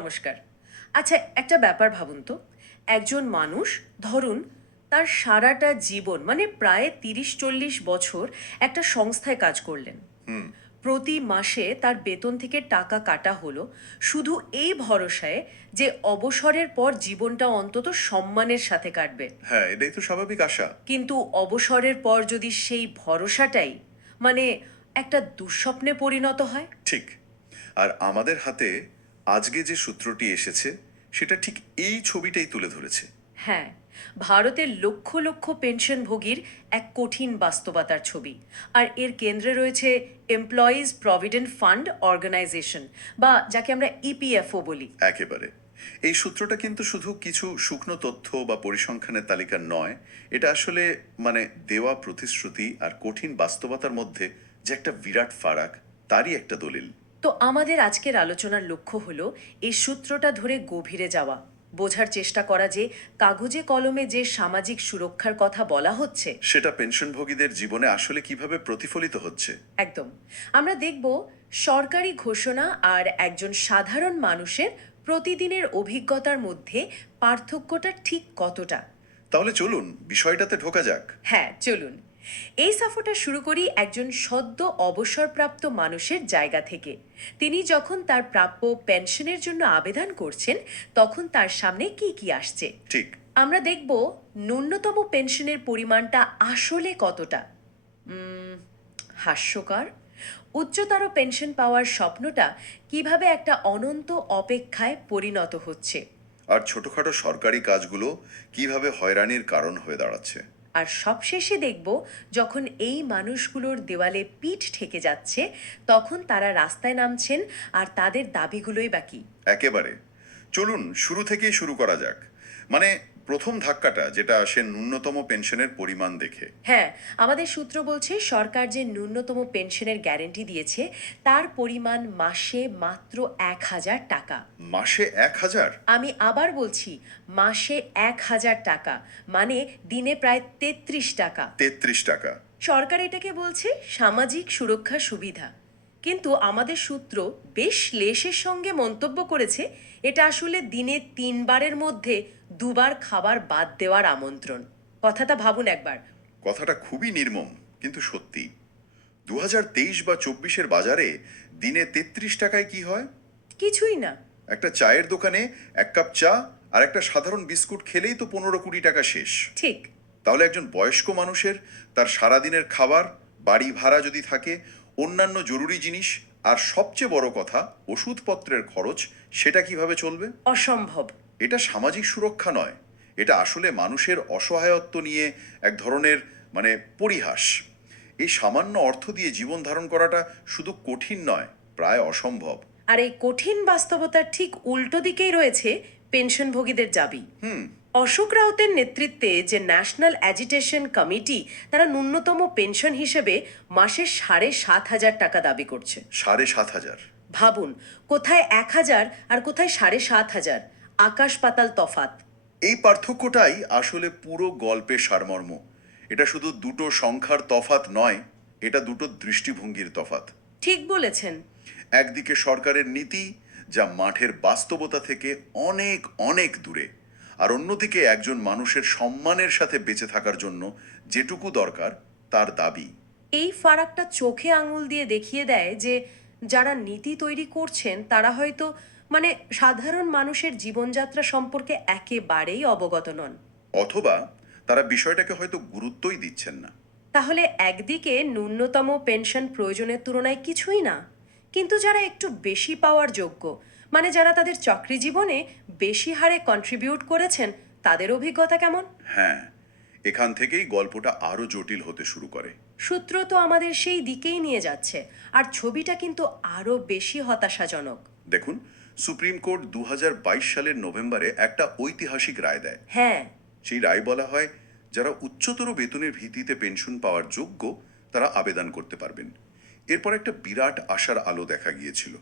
নমস্কার। আচ্ছা একটা ব্যাপার ভাবুন তো। একজন মানুষ ধরুন তার সারাটা জীবন মানে প্রায় তিরিশ চল্লিশ বছর একটা সংস্থায় কাজ করলেন। প্রতি মাসে তার বেতন থেকে টাকা কাটা হলো শুধু এই ভরসায় যে অবসরের পর জীবনটা অন্তত সম্মানের সাথে কাটবে। হ্যাঁ এটাই তো স্বাভাবিক আশা। কিন্তু অবসরের পর যদি সেই ভরসাটাই মানে একটা দুঃস্বপ্নে পরিণত হয়? ঠিক। আর আমাদের হাতে আজকে যে সূত্রটি এসেছে সেটা ঠিক এই ছবিটাই তুলে ধরেছে। হ্যাঁ ভারতের লক্ষ লক্ষ পেনশনভোগীর এক কঠিন বাস্তবতার ছবি। আর এর কেন্দ্রে রয়েছে এমপ্লয়িজ প্রভিডেন্ট ফান্ড অর্গানাইজেশন বা যাকে আমরা E ইপিএফও বলি। একেবারে। এই সূত্রটা কিন্তু শুধু কিছু শুকনো তথ্য বা পরিসংখ্যানের তালিকা নয় এটা আসলে মানে দেওয়া প্রতিশ্রুতি আর কঠিন বাস্তবতার মধ্যে যে একটা বিরাট ফারাক তারই একটা দলিল। তো আমাদের আজকের আলোচনার লক্ষ্য হলো এই সূত্রটা ধরে গভীরে যাওয়া। বোঝার চেষ্টা করা যে কাগজে কলমে যে সামাজিক সুরক্ষার কথা বলা হচ্ছে। সেটা পেনশনভোগীদের জীবনে আসলে কীভাবে প্রতিফলিত হচ্ছে? একদম। আমরা দেখব সরকারি ঘোষণা আর একজন সাধারণ মানুষের প্রতিদিনের অভিজ্ঞতার মধ্যে পার্থক্যটা ঠিক কতটা। তাহলে চলুন বিষয়টাতে ঢোকা যাক। হ্যাঁ চলুন। এই সফরটা শুরু করি একজন সদ্য অবসরপ্রাপ্ত মানুষের জায়গা থেকে। তিনি যখন তার প্রাপ্য পেনশনের জন্য আবেদন করছেন তখন তার সামনে কি কি আসছে? ঠিক। আমরা দেখব ন্যূনতম পেনশনের পরিমাণটা আসলে কতটা। হাস্যকর। উচ্চতর পেনশন পাওয়ার স্বপ্নটা কীভাবে একটা অনন্ত অপেক্ষায় পরিণত হচ্ছে। আর ছোটখাটো সরকারি কাজগুলো কীভাবে হয়রানির কারণ হয়ে দাঁড়াচ্ছে। আর সবশেষে দেখব যখন এই মানুষগুলোর দেওয়ালে পিঠ ঠেকে যাচ্ছে, তখন তারা রাস্তায় নামছেন আর তাদের দাবিগুলোই বাকি একেবারে। চলুন শুরু থেকেই শুরু করা যাক। মানে প্রথম ধাক্কাটা যেটা আসে ন্যূনতম পেনশনের পরিমাণ দেখে। হ্যাঁ আমাদের সূত্র বলছে সরকার যে ন্যূনতম পেনশনের গ্যারেন্টি দিয়েছে তার পরিমাণ মাসে মাত্র এক হাজার টাকা। মাসে এক হাজার? আমি আবার বলছি মাসে এক হাজার টাকা মানে দিনে প্রায় তেত্রিশ টাকা। তেত্রিশ টাকা। সরকার এটাকে বলছে সামাজিক সুরক্ষা সুবিধা। কিন্তু আমাদের সূত্র বেশ লেশের সঙ্গে মন্তব্য করেছে এটা আসলে দিনে তিনবারের মধ্যে দুবার খাবার বাদ দেওয়ার আমন্ত্রণ। কথাটা ভাবুন একবার। কথাটা খুবই নির্মম কিন্তু সত্যি। দু হাজার তেইশ বা চব্বিশের বাজারে দিনে তেত্রিশ টাকায় কি হয়? কিছুই না। একটা চায়ের দোকানে এক কাপ চা আর একটা সাধারণ বিস্কুট খেলেই তো পনেরো কুড়ি টাকা শেষ। ঠিক। তাহলে একজন বয়স্ক মানুষের তার সারাদিনের খাবার বাড়ি ভাড়া যদি থাকে অন্যান্য জরুরি জিনিস আর সবচেয়ে বড় কথা ওষুধপত্রের খরচ সেটা কীভাবে চলবে? অসম্ভব। এটা সামাজিক সুরক্ষা নয়। এটা আসলে মানুষের অসহায়ত্ব নিয়ে এক ধরনের মানে পরিহাস। এই সামান্য অর্থ দিয়ে জীবন ধারণ করাটা শুধু কঠিন নয় প্রায় অসম্ভব। আর এই কঠিন বাস্তবতার ঠিক উল্টো দিকেই রয়েছে পেনশনভোগীদের দাবি। হুম। অশোক রাউতের নেতৃত্বে যে ন্যাশনাল অ্যাজিটেশন কমিটি তারা ন্যূনতম পেনশন হিসেবে মাসে সাড়ে সাত হাজার টাকা দাবি করছে। সাড়ে সাত হাজার। ভাবুন কোথায় এক হাজার আর কোথায় সাড়ে সাত হাজার? আকাশ পাতাল তফাত। এই পার্থক্যটাই আসলে পুরো গল্পের সারমর্ম। এটা শুধু দুটো সংখ্যার তফাত নয় এটা দুটো দৃষ্টিভঙ্গির তফাত। ঠিক বলেছেন। একদিকে সরকারের নীতি যা মাঠের বাস্তবতা থেকে অনেক অনেক দূরে আর অন্যদিকে একজন মানুষের সম্মানের সাথে বেঁচে থাকার জন্য যেটুকু দরকার তার দাবি। এই ফারাকটা চোখে আঙুল দিয়ে দেখিয়ে দেয় যে যারা নীতি তৈরি করছেন তারা হয়তো মানে সাধারণ মানুষের জীবনযাত্রা সম্পর্কে একেবারেই অবগত নন। অথবা তারা বিষয়টাকে হয়তো গুরুত্বই দিচ্ছেন না। তাহলে একদিকে ন্যূনতম পেনশন প্রয়োজনের তুলনায় কিছুই না কিন্তু যারা একটু বেশি পাওয়ার যোগ্য মানে যারা তাদের চাকরি জীবনে বেশি হারে কন্ট্রিবিউট করেছেন তাদের অভিজ্ঞতা কেমন? হ্যাঁ এখান থেকেই গল্পটা আরও জটিল হতে শুরু করে। সূত্র তো আমাদের সেই দিকেই নিয়ে যাচ্ছে আর ছবিটা কিন্তু আরও বেশি হতাশাজনক। দেখুন সুপ্রিম কোর্ট দুহাজার বাইশ সালের নভেম্বরে একটা ঐতিহাসিক রায় দেয়। হ্যাঁ। সেই রায় বলা হয় যারা উচ্চতর বেতনের ভিত্তিতে পেনশন পাওয়ার যোগ্য তারা আবেদন করতে পারবেন। এরপর একটা বিরাট আশার আলো দেখা গিয়েছিল।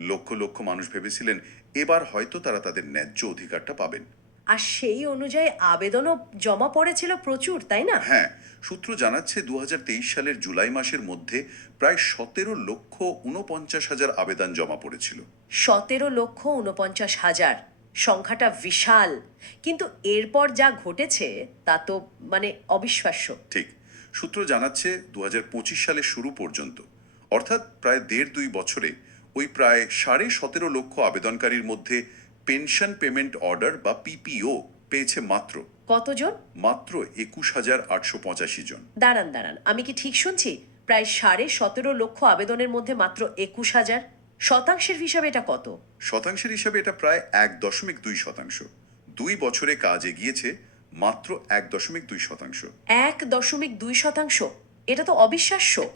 লক্ষ লক্ষ মানুষ ভেবেছিলেন এবার হয়তো তারা তাদের ন্যায্য অধিকারটা পাবেন। আর সেই অনুযায়ী আবেদনও জমা পড়েছিল প্রচুর তাই না? হ্যাঁ সূত্র জানাচ্ছে দুহাজার তেইশ সালের জুলাই মাসের মধ্যে প্রায় সতেরো লক্ষ উনপঞ্চাশ হাজার আবেদন জমা পড়েছিল। সতেরো লক্ষ উনপঞ্চাশ হাজার। সংখ্যাটা বিশাল। কিন্তু এরপর যা ঘটেছে তা তো মানে অবিশ্বাস্য। ঠিক। সূত্র জানাচ্ছে দু হাজার পঁচিশ সালের শুরু পর্যন্ত অর্থাৎ প্রায় দেড় দুই বছরে ওই প্রায় সাড়ে সতেরো লক্ষ আবেদনকারীর মধ্যে পেনশন পেমেন্ট অর্ডার বা পিপিও পেয়েছে মাত্র। কতজন? মাত্র একুশ হাজার আটশো পঁচাশি জন। দাঁড়ান দাঁড়ান আমি কি ঠিক শুনছি? প্রায় সাড়ে সতেরো লক্ষ আবেদনের মধ্যে মাত্র একুশ হাজার। শতাংশের হিসাবে এটা কত? শতাংশের হিসাবে এটা প্রায় এক দশমিক দুই শতাংশ। দুই বছরে কাজ এগিয়েছে মাত্র এক দশমিক দুই শতাংশ। এক দশমিক দুই শতাংশ? এটা তো অবিশ্বাস্য।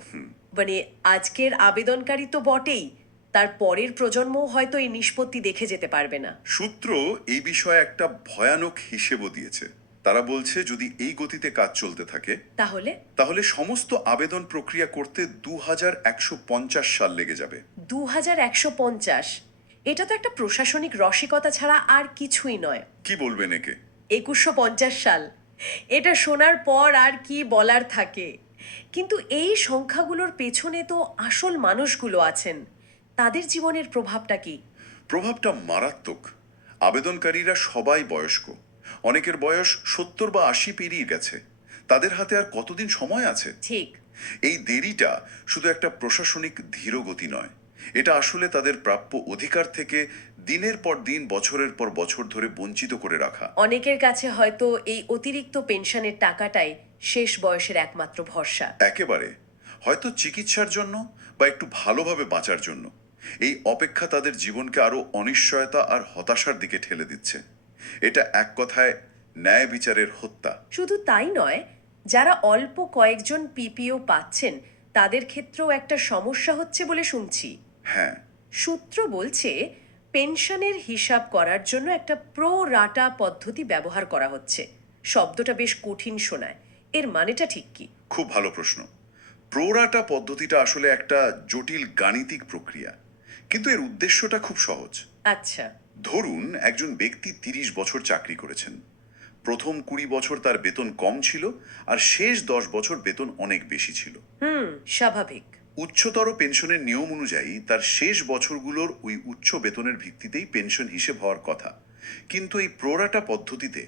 মানে আজকের আবেদনকারী তো বটেই। তার পরের প্রজন্মও হয়তো এই নিষ্পত্তি দেখে যেতে পারবে না। সূত্র এই বিষয়ে একটা ভয়ানক হিসেবও দিয়েছে। তারা বলছে যদি এই গতিতে কাজ চলতে থাকে তাহলে? তাহলে সমস্ত আবেদন প্রক্রিয়া করতে দু হাজার একশো পঞ্চাশ সাল লেগে যাবে। দু হাজার একশো পঞ্চাশ? এটা তো একটা প্রশাসনিক রসিকতা ছাড়া আর কিছুই নয়। কি বলবেন একে? একুশশো পঞ্চাশ সাল। এটা শোনার পর আর কি বলার থাকে। কিন্তু এই সংখ্যাগুলোর পেছনে তো আসল মানুষগুলো আছেন। তাদের জীবনের প্রভাবটা কি? প্রভাবটা মারাত্মক। আবেদনকারীরা সবাই বয়স্ক। অনেকের বয়স সত্তর বা আশি পেরিয়ে গেছে। তাদের হাতে আর কতদিন সময় আছে? ঠিক। এই দেরিটা শুধু একটা প্রশাসনিক ধীরগতি নয়। এটা আসলে তাদের প্রাপ্য অধিকার থেকে দিনের পর দিন বছরের পর বছর ধরে বঞ্চিত করে রাখা। অনেকের কাছে হয়তো এই অতিরিক্ত পেনশনের টাকাটাই শেষ বয়সের একমাত্র ভরসা। একেবারে। হয়তো চিকিৎসার জন্য বা একটু ভালোভাবে বাঁচার জন্য। এই অপেক্ষা তাদের জীবনকে আরও অনিশ্চয়তা আর হতাশার দিকে ঠেলে দিচ্ছে। এটা এক কথায় ন্যায় বিচারের হত্যা। শুধু তাই নয় যারা অল্প কয়েকজন পিপিও পাচ্ছেন তাদের ক্ষেত্রেও একটা সমস্যা হচ্ছে বলে শুনছি। হ্যাঁ। সূত্র বলছে পেনশনের হিসাব করার জন্য একটা প্রো রাটা পদ্ধতি ব্যবহার করা হচ্ছে। শব্দটা বেশ কঠিন শোনায়। এর মানেটা ঠিক কি? খুব ভালো প্রশ্ন। প্রোরাটা পদ্ধতিটা আসলে একটা জটিল গাণিতিক প্রক্রিয়া। কিন্তু এর উদ্দেশ্যটা খুব সহজ। আচ্ছা। ধরুন একজন ব্যক্তি তিরিশ বছর চাকরি করেছেন। প্রথম কুড়ি বছর তার বেতন কম ছিল আর শেষ দশ বছর বেতন অনেক বেশি ছিল। হুম স্বাভাবিক। উচ্চতর পেনশনের নিয়ম অনুযায়ী তার শেষ বছরগুলোর ওই উচ্চ বেতনের ভিত্তিতেই পেনশন হিসেব হওয়ার কথা। কিন্তু এই প্রোরাটা পদ্ধতিতে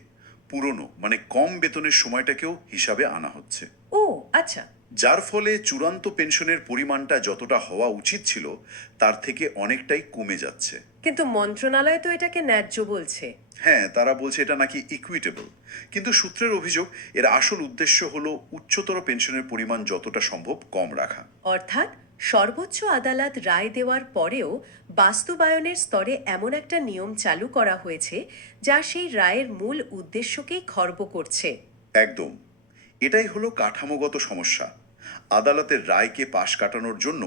পুরনো মানে কম বেতনের সময়টাকেও হিসাবে আনা হচ্ছে। ও আচ্ছা। যার ফলে চূড়ান্ত পেনশনের পরিমাণটা যতটা হওয়া উচিত ছিল তার থেকে অনেকটাই কমে যাচ্ছে। কিন্তু মন্ত্রণালয় তো এটাকে ন্যায্য বলছে। হ্যাঁ তারা বলছে এটা নাকি ইকুইটেবল কিন্তু সূত্রের অভিযোগ এর আসল উদ্দেশ্য হলো উচ্চতর পেনশনের পরিমাণ যতটা সম্ভব কম রাখা। অর্থাৎ সর্বোচ্চ আদালত রায় দেওয়ার পরেও বাস্তবায়নের স্তরে এমন একটা নিয়ম চালু করা হয়েছে যা সেই রায়ের মূল উদ্দেশ্যকেই খর্ব করছে। একদম। এটাই হলো কাঠামোগত সমস্যা। আদালতের রায়কে পাশ কাটানোর জন্য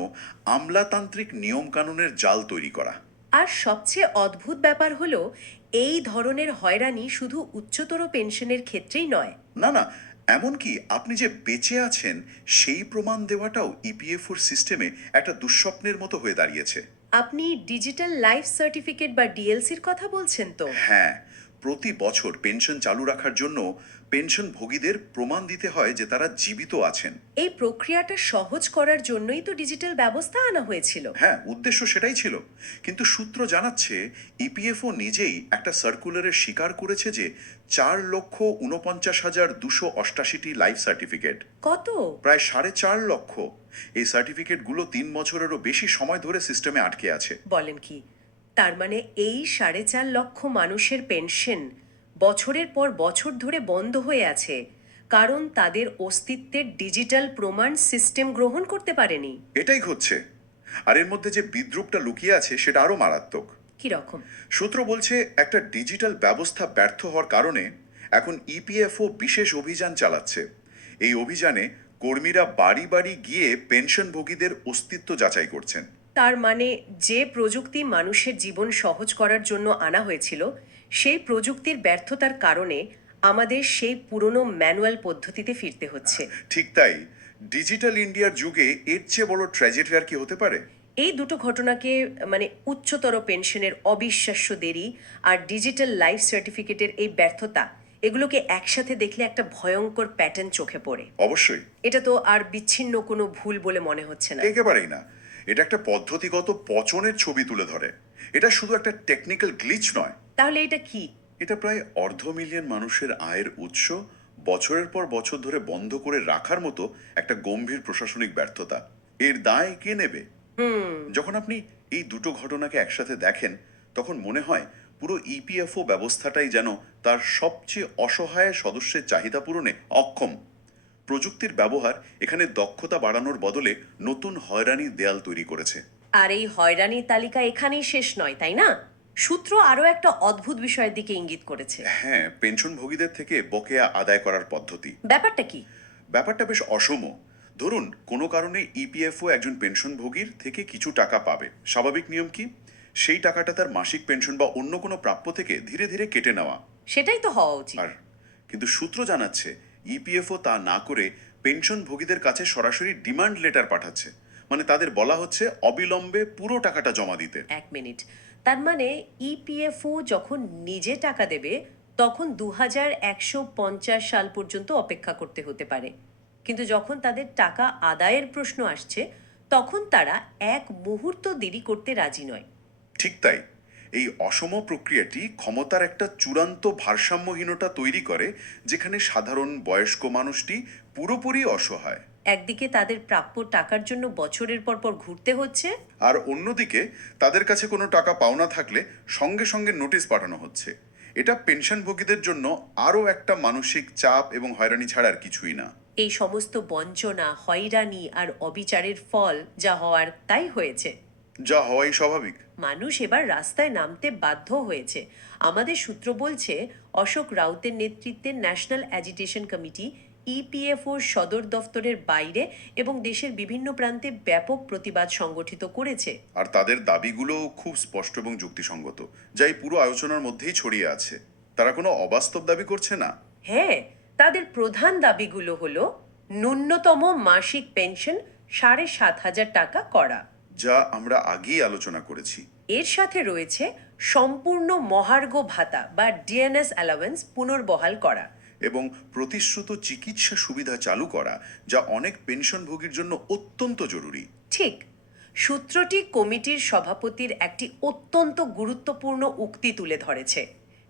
আমলাতান্ত্রিক নিয়মকানুনের জাল তৈরি করা। আর সবচেয়ে অদ্ভুত ব্যাপার হলো এই ধরনের হয়রানি শুধু উচ্চতর পেনশনের ক্ষেত্রেই নয়। না না এমনকি আপনি যে বেঁচে আছেন সেই প্রমাণ দেওয়াটাও ইপিএফওর সিস্টেমে একটা দুঃস্বপ্নের মতো হয়ে দাঁড়িয়েছে। আপনি ডিজিটাল লাইফ সার্টিফিকেট বা ডিএলসির কথা বলছেন তো? হ্যাঁ প্রতি বছর পেনশন চালু রাখার জন্য পেনশন ভোগীদের প্রমাণ দিতে হয় যে তারা জীবিত আছেন। এই প্রক্রিয়াটা সহজ করার জন্যই তো ডিজিটাল ব্যবস্থা আনা হয়েছিল। হ্যাঁ উদ্দেশ্য সেটাই ছিল। কিন্তু সূত্র জানাচ্ছে ইপিএফও নিজেই একটা সার্কুলারে স্বীকার করেছে যে চার লক্ষ উনপঞ্চাশ হাজার দুশো অষ্টাশিটি লাইফ সার্টিফিকেট। কত? প্রায় সাড়ে চার লক্ষ। এই সার্টিফিকেটগুলো তিন বছরেরও বেশি সময় ধরে সিস্টেমে আটকে আছে। বলেন কি? তার মানে এই সাড়ে চার লক্ষ মানুষের পেনশন বছরের পর বছর ধরে বন্ধ হয়ে আছে। কারণ তাদের অস্তিত্বের ডিজিটাল প্রমাণ সিস্টেম গ্রহণ করতে পারেনি। এটাই হচ্ছে আর এর মধ্যে যে বিদ্রুপটা লুকিয়ে আছে সেটা আরও মারাত্মক। কি রকম? সূত্র বলছে একটা ডিজিটাল ব্যবস্থা ব্যর্থ হওয়ার কারণে এখন ইপিএফও বিশেষ অভিযান চালাচ্ছে। এই অভিযানে কর্মীরা বাড়ি বাড়ি গিয়ে পেনশনভোগীদের অস্তিত্ব যাচাই করছেন। তার মানে যে প্রযুক্তি মানুষের জীবন সহজ করার জন্য আনা হয়েছিল সেই প্রযুক্তির ব্যর্থতার কারণে আমাদের সেই পুরনো ম্যানুয়াল পদ্ধতিতে ফিরতে হচ্ছে। ঠিক তাই। ডিজিটাল ইন্ডিয়ার যুগে এর চেয়ে বড় ট্র্যাজেডি আর কি হতে পারে? এই দুটো ঘটনাকে মানে উচ্চতর পেনশনের অবিশ্বাস্য দেরি আর ডিজিটাল লাইফ সার্টিফিকেটের এই ব্যর্থতা এগুলোকে একসাথে দেখলে একটা ভয়ঙ্কর প্যাটার্ন চোখে পড়ে। অবশ্যই। এটা তো আর বিচ্ছিন্ন কোনো ভুল বলে মনে হচ্ছে না। একেবারেই না। এটা একটা পদ্ধতিগত পচনের ছবি তুলে ধরে। এটা শুধু একটা টেকনিক্যাল গ্লিচ নয়। তাহলে এটা কি? এটা প্রায় অর্ধ মিলিয়ন মানুষের আয়ের উৎস বছরের পর বছর ধরে বন্ধ করে রাখার মতো একটা গম্ভীর প্রশাসনিক ব্যর্থতা। এর দায় কে নেবে? যখন আপনি এই দুটো ঘটনাকে একসাথে দেখেন তখন মনে হয় পুরো ইপিএফও ব্যবস্থাটাই যেন তার সবচেয়ে অসহায় সদস্যের চাহিদা পূরণে অক্ষম। প্রযুক্তির ব্যবহার এখানে দক্ষতা বাড়ানোর বদলে নতুন হয়রানির দেয়াল তৈরি করেছে। আর এই হয়রানির তালিকা এখানেই শেষ নয় তাই না? সূত্র আরও একটা অদ্ভুত বিষয়ের দিকে ইঙ্গিত করেছে। হ্যাঁ পেনশনভোগীদের থেকে বকেয়া আদায় করার পদ্ধতি। ব্যাপারটা কি? ব্যাপারটা বেশ অসম। ধরুন কোনো কারণে ইপিএফও একজন পেনশনভোগীর থেকে কিছু টাকা পাবে। স্বাভাবিক নিয়ম কি? সেই টাকাটা তার মাসিক পেনশন বা অন্য কোনো প্রাপ্য থেকে ধীরে ধীরে কেটে নেওয়া। সেটাই তো হওয়া উচিত। আর কিন্তু সূত্র জানাচ্ছে ইপিএফও তা না করে পেনশনভোগীদের কাছে সরাসরি ডিমান্ড লেটার পাঠাচ্ছে। মানে তাদের বলা হচ্ছে অবিলম্বে পুরো টাকাটা জমা দিতে। এক মিনিট। তার মানে ইপিএফও যখন নিজে টাকা দেবে তখন দু হাজার একশো পঞ্চাশ সাল পর্যন্ত অপেক্ষা করতে হতে পারে। কিন্তু যখন তাদের টাকা আদায়ের প্রশ্ন আসছে তখন তারা এক মুহূর্ত দেরি করতে রাজি নয়। ঠিক তাই। এই অসম প্রক্রিয়াটি ক্ষমতার একটা চূড়ান্ত ভারসাম্যহীনতা তৈরি করে যেখানে সাধারণ বয়স্ক মানুষটি পুরোপুরি অসহায়। একদিকে তাদের প্রাপ্য টাকার জন্য বছরের পর পর ঘুরতে হচ্ছে। আর অন্যদিকে তাদের কাছে কোনো টাকা পাওনা থাকলে সঙ্গে সঙ্গে নোটিশ পাঠানো হচ্ছে। এটা পেনশনভোগীদের জন্য আরও একটা মানসিক চাপ এবং হয়রানি ছাড়া আর কিছুই না। এই সমস্ত বঞ্চনা হয়রানি আর অবিচারের ফল যা হওয়ার তাই হয়েছে। যা হওয়াই স্বাভাবিক। মানুষ এবার রাস্তায় নামতে বাধ্য হয়েছে। আমাদের সূত্র বলছে অশোক রাউতের নেতৃত্বে ন্যাশনাল অ্যাজিটেশন কমিটি ইপিএফওর সদর দফতরের বাইরে এবং দেশের বিভিন্ন প্রান্তে ব্যাপক প্রতিবাদ সংগঠিত করেছে। আর তাদের দাবিগুলো খুব স্পষ্ট এবং যুক্তিসঙ্গত যা এই পুরো আলোচনার মধ্যেই ছড়িয়ে আছে। তারা কোনো অবাস্তব দাবি করছে না? হ্যাঁ তাদের প্রধান দাবিগুলো হলো ন্যূনতম মাসিক পেনশন সাড়ে সাত হাজার টাকা করা। যা আমরা আগেই আলোচনা করেছি। এর সাথে রয়েছে সম্পূর্ণ মহার্ঘ ভাতা বা ডিএনএস অ্যালাওয়েন্স পুনর্বহাল করা। এবং প্রতিশ্রুত চিকিৎসা সুবিধা চালু করা যা অনেক পেনশনভোগীর জন্য অত্যন্ত জরুরি। ঠিক। সূত্রটি কমিটির সভাপতির একটি অত্যন্ত গুরুত্বপূর্ণ উক্তি তুলে ধরেছে।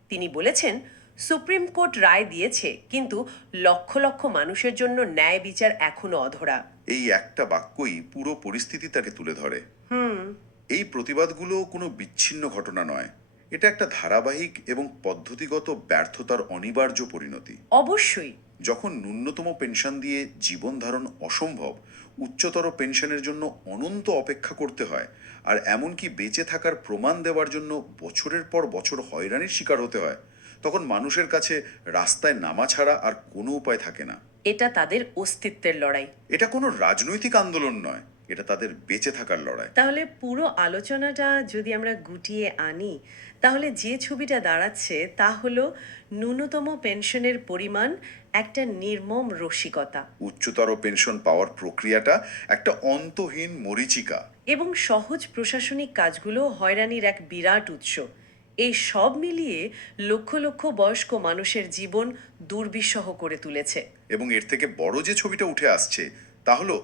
তিনি বলেছেন সুপ্রিম কোর্ট রায় দিয়েছে কিন্তু লক্ষ লক্ষ মানুষের জন্য ন্যায় বিচার এখনও অধরা। এই একটা বাক্যই পুরো পরিস্থিতি তাকে তুলে ধরে। এই প্রতিবাদগুলো কোনো বিচ্ছিন্ন ঘটনা নয়। এটা একটা ধারাবাহিক এবং পদ্ধতিগত ব্যর্থতার অনিবার্য পরিণতি। অবশ্যই। যখন ন্যূনতম পেনশন দিয়ে জীবন ধারণ অসম্ভব উচ্চতর পেনশনের জন্য অনন্ত অপেক্ষা করতে হয় আর এমনকি বেঁচে থাকার প্রমাণ দেওয়ার জন্য বছরের পর বছর হয়রানির শিকার হতে হয় তখন মানুষের কাছে রাস্তায় নামা ছাড়া আর কোনো উপায় থাকে না। এটা তাদের অস্তিত্বের লড়াই। এটা কোনো রাজনৈতিক আন্দোলন নয় এটা তাদের বেঁচে থাকার লড়াই। তাহলে পুরো আলোচনাটা যদি আমরা গুটিয়ে আনি তাহলে যে ছবিটা দাঁড়াচ্ছে তা হলো ন্যূনতম পেনশনের পরিমাণ একটা নির্মম রসিকতা। উচ্চতর পেনশন পাওয়ার প্রক্রিয়াটা একটা অন্তহীন মরিচিকা। এবং সহজ প্রশাসনিক কাজগুলো হয়রানির এক বিরাট উৎস। এই সব মিলিয়ে লক্ষ লক্ষ বয়স্ক মানুষের জীবন দুর্বিষহ করে তুলেছে। এবং এর থেকে বড় যে ছবিটা উঠে আসছে তা হলো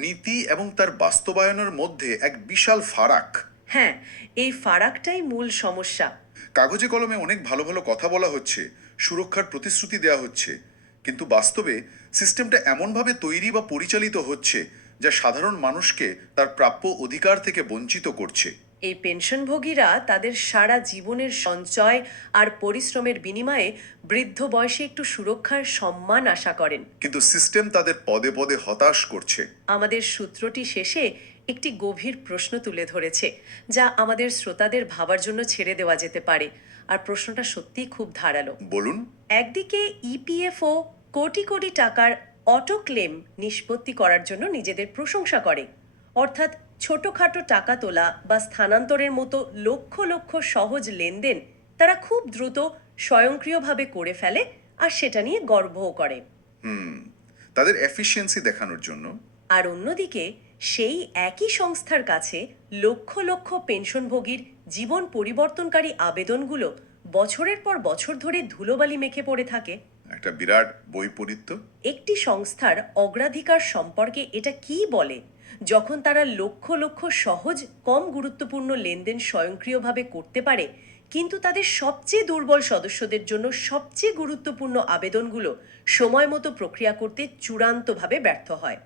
নীতি এবং তার বাস্তবায়নের মধ্যে এক বিশাল ফারাক। হ্যাঁ এই ফারাকটাই মূল সমস্যা। কাগজে কলমে অনেক ভালো ভালো কথা বলা হচ্ছে সুরক্ষার প্রতিশ্রুতি দেওয়া হচ্ছে কিন্তু বাস্তবে সিস্টেমটা এমনভাবে তৈরি বা পরিচালিত হচ্ছে যা সাধারণ মানুষকে তার প্রাপ্য অধিকার থেকে বঞ্চিত করছে। এই পেনশনভোগীরা তাদের সারা জীবনের সঞ্চয় আর পরিশ্রমের বিনিময়ে বৃদ্ধ বয়সে একটু সুরক্ষার সম্মান আশা করেন। কিন্তু সিস্টেম তাদের পদে পদে হতাশ করছে। আমাদের সূত্রটি শেষে একটি গভীর প্রশ্ন তুলে ধরেছে যা আমাদের শ্রোতাদের ভাবার জন্য ছেড়ে দেওয়া যেতে পারে। আর প্রশ্নটা সত্যিই খুব ধারালো। বলুন। একদিকে ইপিএফও কোটি কোটি টাকার অটো ক্লেম নিষ্পত্তি করার জন্য নিজেদের প্রশংসা করে। অর্থাৎ ছোটখাটো টাকা তোলা বা স্থানান্তরের মতো লক্ষ লক্ষ সহজ লেনদেন তারা খুব দ্রুত স্বয়ংক্রিয়ভাবে করে ফেলে আর সেটা নিয়ে গর্বও করে। হুম তাদের এফিসিয়েন্সি দেখানোর জন্য। আর অন্যদিকে সেই একই সংস্থার কাছে লক্ষ লক্ষ পেনশনভোগীর জীবন পরিবর্তনকারী আবেদনগুলো বছরের পর বছর ধরে ধুলোবালি মেখে পড়ে থাকে। একটা বিরাট বৈপরীত্য। একটি সংস্থার অগ্রাধিকার সম্পর্কে এটা কি বলে? যখন তারা লক্ষ লক্ষ সহজ, কম গুরুত্বপূর্ণ লেনদেন স্বয়ংক্রিয়ভাবে করতে পারে, কিন্তু তাদের সবচেয়ে দুর্বল সদস্যদের জন্য সবচেয়ে গুরুত্বপূর্ণ আবেদনগুলো সময় মতো প্রক্রিয়া করতে চূড়ান্তভাবে ব্যর্থ হয়।